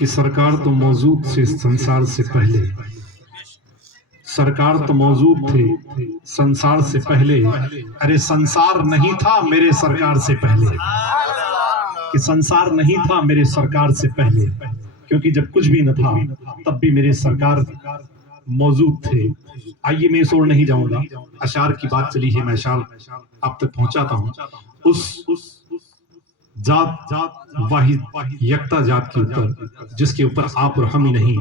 کہ سرکار تو موجود تھے سنسار سے پہلے، سرکار تو موجود تھے سنسار سے پہلے، ارے سنسار نہیں تھا میرے سرکار سے پہلے، کہ سنسار نہیں تھا میرے سرکار سے پہلے، کیونکہ جب کچھ بھی نہ تھا تب بھی میرے سرکار موجود تھے۔ آئیے میں اس اور نہیں جاؤں گا، اشعار کی بات چلی ہے، میں اشعار آپ تک پہنچاتا ہوں۔ اس ذات واحد یکتا ذات کے اوپر، جس کے اوپر آپ اور ہم ہی نہیں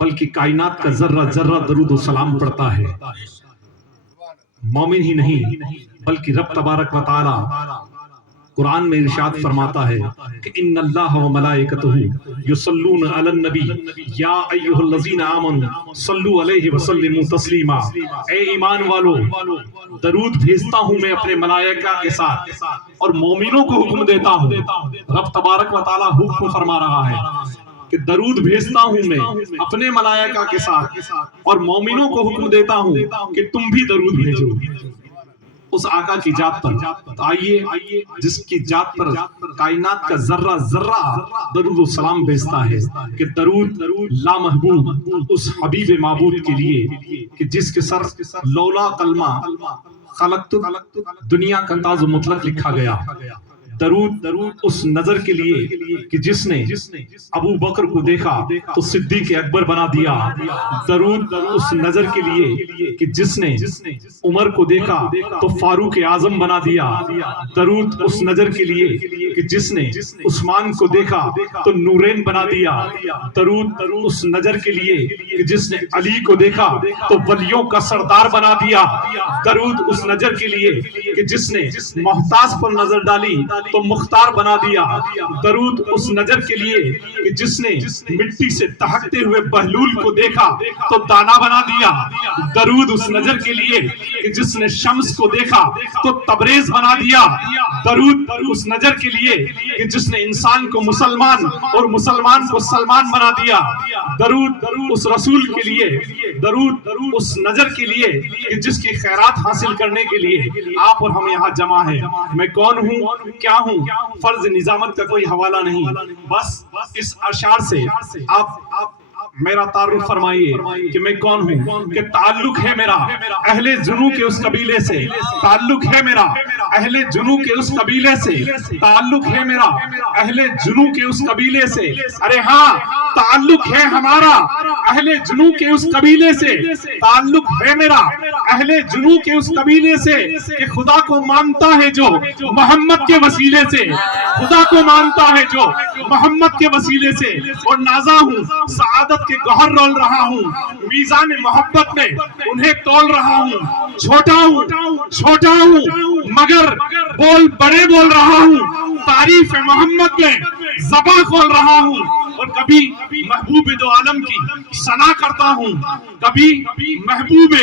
بلکہ کائنات کا ذرہ ذرہ درود و سلام پڑتا ہے، مومن ہی نہیں بلکہ رب تبارک و تعالی قرآن میں ارشاد فرماتا ہے کہ ان اللہ و ملائکتہ یصلون علی النبی یا ایھا الذین آمنوا صلوا علیہ وسلموا تسلیما، اے ایمان والو درود بھیجتا ہوں میں اپنے ملائکہ کے ساتھ اور مومنوں کو حکم دیتا ہوں۔ رب تبارک و تعالی حکم فرما رہا ہے کہ درود بھیجتا ہوں میں اپنے ملائکہ کے ساتھ اور مومنوں کو حکم دیتا ہوں کہ تم بھی درود بھیجو اس آقا کی ذات پر۔ آئیے جس کی ذات پر کائنات کا ذرہ ذرہ درود و سلام بھیجتا ہے، کہ درود لا محبوب اس حبیب معبود کے لیے کہ جس کے سر لولا کلمہ خلقت دنیا کا تاج و مطلق لکھا گیا، درود اس نظر کے لیے کہ جس نے ابو بکر کو دیکھا تو صدیق اکبر بنا دیا، درود اس نظر کے لیے کہ جس نے عمر کو دیکھا تو فاروق اعظم بنا دیا، درود اس نظر کے لیے کہ جس نے عثمان کو دیکھا تو نورین بنا دیا، درود اس نظر کے لیے کہ جس نے علی کو دیکھا تو ولیوں کا سردار بنا دیا، درود اس نظر کے لیے کہ جس نے محتاج پر نظر ڈالی تو مختار بنا دیا، درود اس نظر کے لیے کہ جس نے مٹی سے دہکتے ہوئے بہلول کو دیکھا تو دانا بنا دیا، درود اس نظر کے لیے کہ جس نے شمس کو دیکھا تو تبریز بنا دیا، درود اس نظر کے لیے کہ جس نے انسان کو مسلمان اور مسلمان کو سلمان بنا دیا، درود اس رسول کے لیے، درود اس نظر کے لیے کہ جس کی خیرات حاصل کرنے کے لیے آپ اور ہم یہاں جمع ہیں۔ میں کون ہوں، کیا ہوں، فرض نظامت کا کوئی حوالہ نہیں، بس اس اشعار سے آپ میرا تعارف فرمائیے کہ میں کون ہوں، کہ تعلق ہے میرا اہل جنو کے اس قبیلے سے، تعلق ہے میرا اہل جنو کے اس قبیلے سے، تعلق ہے میرا اہل جنو کے اس قبیلے سے، ارے ہاں تعلق ہے ہمارا اہل جنو کے اس قبیلے سے، تعلق ہے میرا اہل جنو کے اس قبیلے سے کہ خدا کو مانتا ہے جو محمد کے وسیلے سے، خدا کو مانتا ہے جو محمد کے وسیلے سے، اور نازا ہوں سعادت کے گوہر رول رہا ہوں، میزان محبت میں انہیں تول رہا ہوں، چھوٹا ہوں مگر بول بڑے بول رہا ہوں، تعریف محمد میں زباں کھول رہا ہوں، اور کبھی محبوب دو عالم کی ثنا کرتا ہوں، کبھی محبوب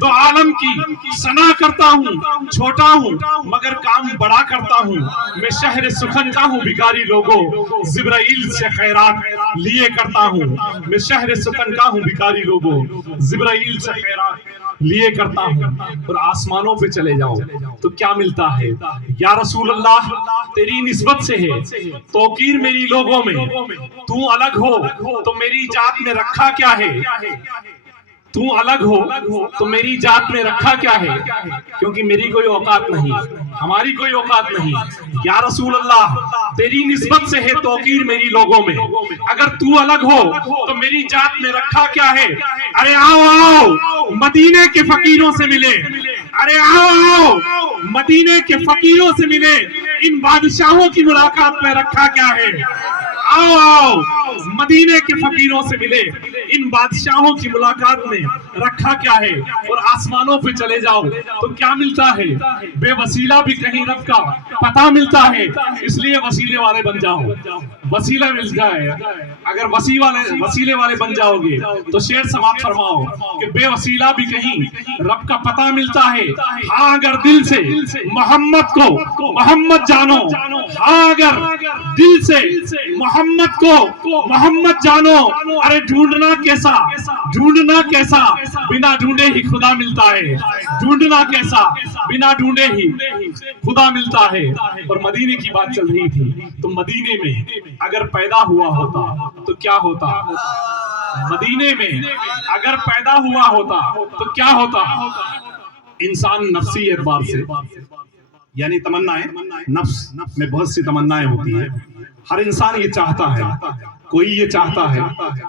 دو عالم کی ثنا کرتا ہوں، چھوٹا ہوں مگر کام بڑا کرتا ہوں، میں شہر سخن کا ہوں بھکاری لوگوں جبرائیل سے خیرات لیے کرتا ہوں، میں شہر سخن کا ہوں بھکاری لوگوں جبرائیل سے خیرات لیے کرتا ہوں۔ اور آسمانوں پہ چلے جاؤ تو کیا ملتا ہے، یا رسول اللہ تیری نسبت سے ہے توقیر میری لوگوں میں، تو الگ ہو تو میری ذات میں رکھا کیا ہے، تو الگ ہو تو میری ذات میں رکھا کیا ہے، کیونکہ میری کوئی اوقات نہیں، ہماری کوئی اوقات نہیں، یا رسول اللہ تیری نسبت سے ہے توقیر میری لوگوں میں، اگر تو الگ ہو تو میری ذات میں رکھا کیا ہے، ارے آؤ مدینے کے فقیروں سے ملے، ارے آؤ مدینے کے فقیروں سے ملے، ان بادشاہوں کی ملاقات میں رکھا کیا ہے، آؤ مدینے کے فقیروں سے ملے، ان بادشاہوں کی ملاقات میں رکھا کیا ہے، اور آسمانوں پہ چلے جاؤ تو کیا ملتا ہے، بے وسیلہ بھی کہیں رب کا پتہ ملتا ہے، اس لیے وسیلے والے بن جاؤ، وسیلہ مل جائے، اگر وسیلے والے بن جاؤ گے تو شعر سماعت فرماؤ کہ بے وسیلہ بھی کہیں رب کا پتہ ملتا ہے، ہاں اگر دل سے محمد کو محمد جانو، ہاں اگر دل سے محمد کو محمد جانو، ارے ڈھونڈنا کیسا بنا ڈھونڈے ہی خدا ملتا ہے، ڈھونڈنا کیسا بنا ڈھونڈے ہی خدا ملتا ہے۔ اور مدینے کی بات چل رہی تھی تو مدینے میں اگر پیدا ہوا ہوتا تو کیا ہوتا؟ مدینے میں اگر پیدا ہوا ہوتا تو کیا ہوتا؟ انسان نفسی اعتبار سے، یعنی تمنائیں، نفس میں بہت سی تمنائیں ہوتی ہیں، ہر انسان یہ چاہتا ہے، کوئی یہ چاہتا ہے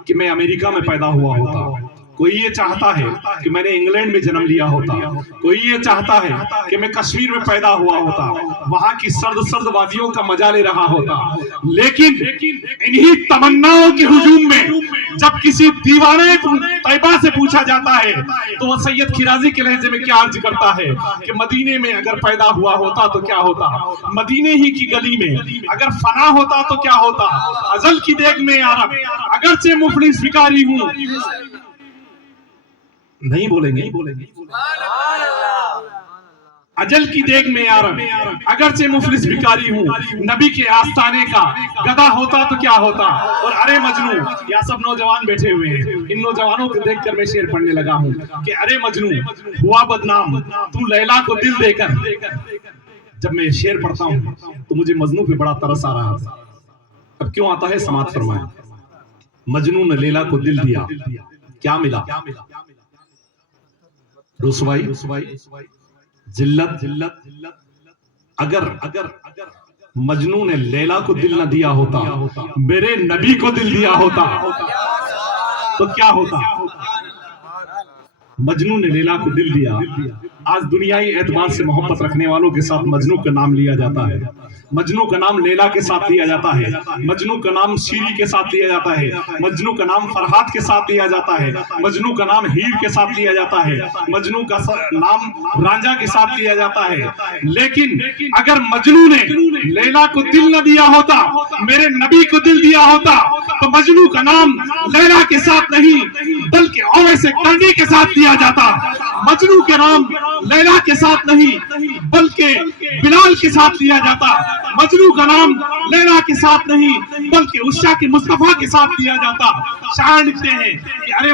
کہ میں امریکہ میں پیدا ہوا ہوتا، کوئی یہ چاہتا ہے کہ میں نے انگلینڈ میں جنم لیا ہوتا، کوئی یہ چاہتا ہے کہ میں کشمیر میں پیدا ہوا ہوتا، وہاں کی سرد سرد وادیوں کا مزہ لے رہا ہوتا۔ لیکن انہی تمناؤں کے ہجوم میں جب کسی دیوانے طیبہ سے پوچھا جاتا ہے تو وہ سید کھیرازی کے لہجے میں کیا عرض کرتا ہے کہ مدینے میں اگر پیدا ہوا ہوتا تو کیا ہوتا، مدینے ہی کی گلی میں اگر فنا ہوتا تو کیا ہوتا، ازل کی دیگ میں یارب اگرچہ مفلس بھکاری ہوں، نہیں بولیں گے، اجل کی دیگ میں یارب اگرچہ مفلس بھکاری ہوں، نبی کے آستانے کا گدھا ہوتا تو کیا ہوتا۔ اور ارے مجنوں، یا سب نوجوان بیٹھے ہوئے ہیں، ان نوجوانوں کو دیکھ کر میں شعر پڑھنے لگا ہوں کہ ارے مجنوں ہوا بدنام تو لیلا کو دل دے کر۔ جب میں شعر پڑھتا ہوں تو مجھے مجنوں پہ بڑا ترس آ رہا تھا، اب کیوں آتا ہے سماعت فرمائیں۔ مجنوں نے لیلا کو دل دیا، کیا ملا؟ رسوائی، ذلت۔ اگر مجنوں نے لیلا کو دل نہ دیا ہوتا، میرے نبی کو دل دیا ہوتا تو کیا ہوتا؟ مجنوں نے لیلا کو دل دیا۔ آج دنیائی اعتبار سے محبت رکھنے والوں کے ساتھ مجنوں کا نام لیا جاتا ہے، مجنوں کا نام لیلا کے ساتھ لیا جاتا ہے، مجنوں کا نام شیری کے ساتھ لیا جاتا ہے، مجنوں کا نام فرحات کے ساتھ لیا جاتا ہے، مجنوں کا نام ہیر کے ساتھ لیا جاتا ہے، مجنوں کا نام رانجھا کے ساتھ لیا جاتا ہے۔ لیکن اگر مجنوں نے لیلا کو دل نہ دیا ہوتا، میرے نبی کو دل دیا ہوتا تو مجنوں کا نام لیلا کے ساتھ نہیں بلکہ اویس کرنی کے ساتھ لیا جاتا، مجنوں کے نام لیلا کے ساتھ نہیں بلکہ بلال کے ساتھ لیا جاتا، مجنوں کا نام لیلا کے ساتھ نہیں بلکہ عشاق کے مصطفیٰ کے ساتھ لیا جاتا۔ شاعر لکھتے ہیں کہ ارے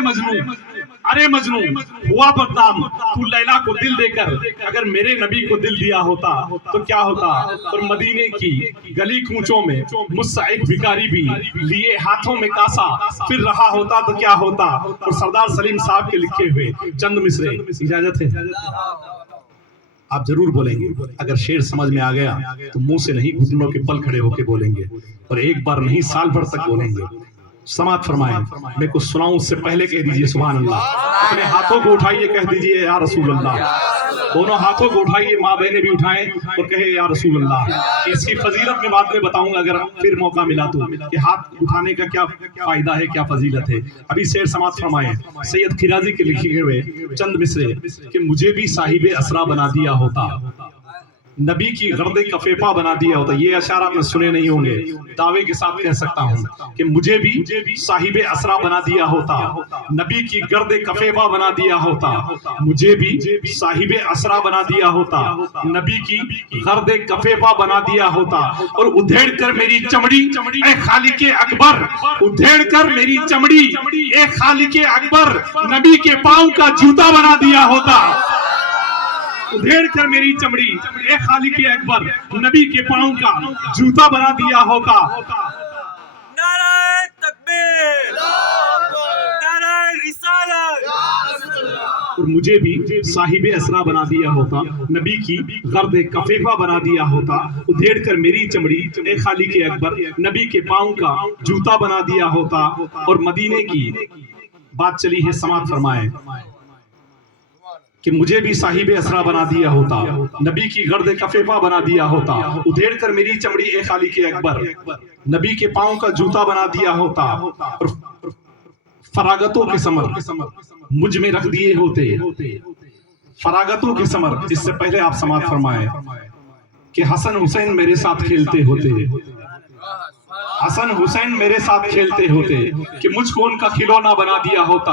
مجنوں ہوا بدنام تو لیلا کو دل دے کر، اگر میرے نبی کو دل دیا ہوتا تو کیا ہوتا۔ اور مدینے کی گلی کوچوں میں مجھ سا ایک بھکاری بھی لیے ہاتھوں میں کاسا پھر رہا ہوتا تو کیا ہوتا۔ اور سردار سلیم صاحب کے لکھے ہوئے چند مصرے، اجازت ہے آپ ضرور بولیں گے، اگر شعر سمجھ میں آ گیا تو منہ سے نہیں گھٹنوں کے پل کھڑے ہو کے بولیں گے، اور ایک بار نہیں سال بھر تک بولیں گے۔ سماعت فرمائیں، میں کچھ سناؤں اس سے پہلے کہہ دیجئے سبحان اللہ، اپنے ہاتھوں کو اٹھائیے کہہ دیجئے یا رسول اللہ، دونوں ہاتھوں کو اٹھائیے، ماں بہنیں بھی اٹھائیں اور کہے یا رسول اللہ۔ اس کی فضیلت میں بعد میں بتاؤں گا اگر پھر موقع ملا تو، کہ ہاتھ اٹھانے کا کیا فائدہ ہے، کیا فضیلت ہے۔ ابھی شعر سماعت فرمائیں، سید کھیرازی کے لکھے ہوئے چند مصرے کہ مجھے بھی صاحب اسرا بنا دیا ہوتا، نبی کی گرد کفیفہ بنا دیا ہوتا۔ یہ اشعار آپ نے سنے نہیں ہوں گے، دعوے کے ساتھ کہہ سکتا ہوں کہ مجھے بھی صاحب اسرا بنا دیا ہوتا، نبی کی گرد کفیفہ بنا دیا ہوتا، مجھے بھی صاحب اسرا بنا دیا ہوتا، نبی کی گرد کفیفہ بنا دیا ہوتا، اور ادھیڑ کر میری چمڑی اے خالق اکبر، ادھیڑ کر میری چمڑی اے خالق اکبر، نبی کے پاؤں کا جوتا بنا دیا ہوتا، ادھیڑ کر میری چمڑی اے خالق اکبر، نبی کے پاؤں کا جوتا بنا دیا ہوتا۔ نعرہ تکبیر، نعرہ رسالت، اور مجھے بھی صاحب اسرا بنا دیا ہوتا، نبی کی گرد کفیفہ بنا دیا ہوتا، ادھیڑ کر میری چمڑی اے خالق اکبر، نبی کے پاؤں کا جوتا بنا دیا ہوتا۔ اور مدینے کی بات چلی ہے، سماعت فرمائیں کہ مجھے بھی صاحب اسرا بنا دیا ہوتا، نبی کی گرد کفیفہ بنا دیا ہوتا، ادھیڑ کر میری چمڑی اے خالق اکبر، نبی کے پاؤں کا جوتا بنا دیا ہوتا، اور فراغتوں کے ثمر مجھ میں رکھ دیے ہوتے، فراغتوں کے ثمر۔ اس سے پہلے آپ سماعت فرمائیں کہ حسن حسین میرے ساتھ کھیلتے ہوتے، حسن حسین میرے ساتھ کھیلتے ہوتے، کہ مجھ کو ان کا کھلونا بنا دیا ہوتا۔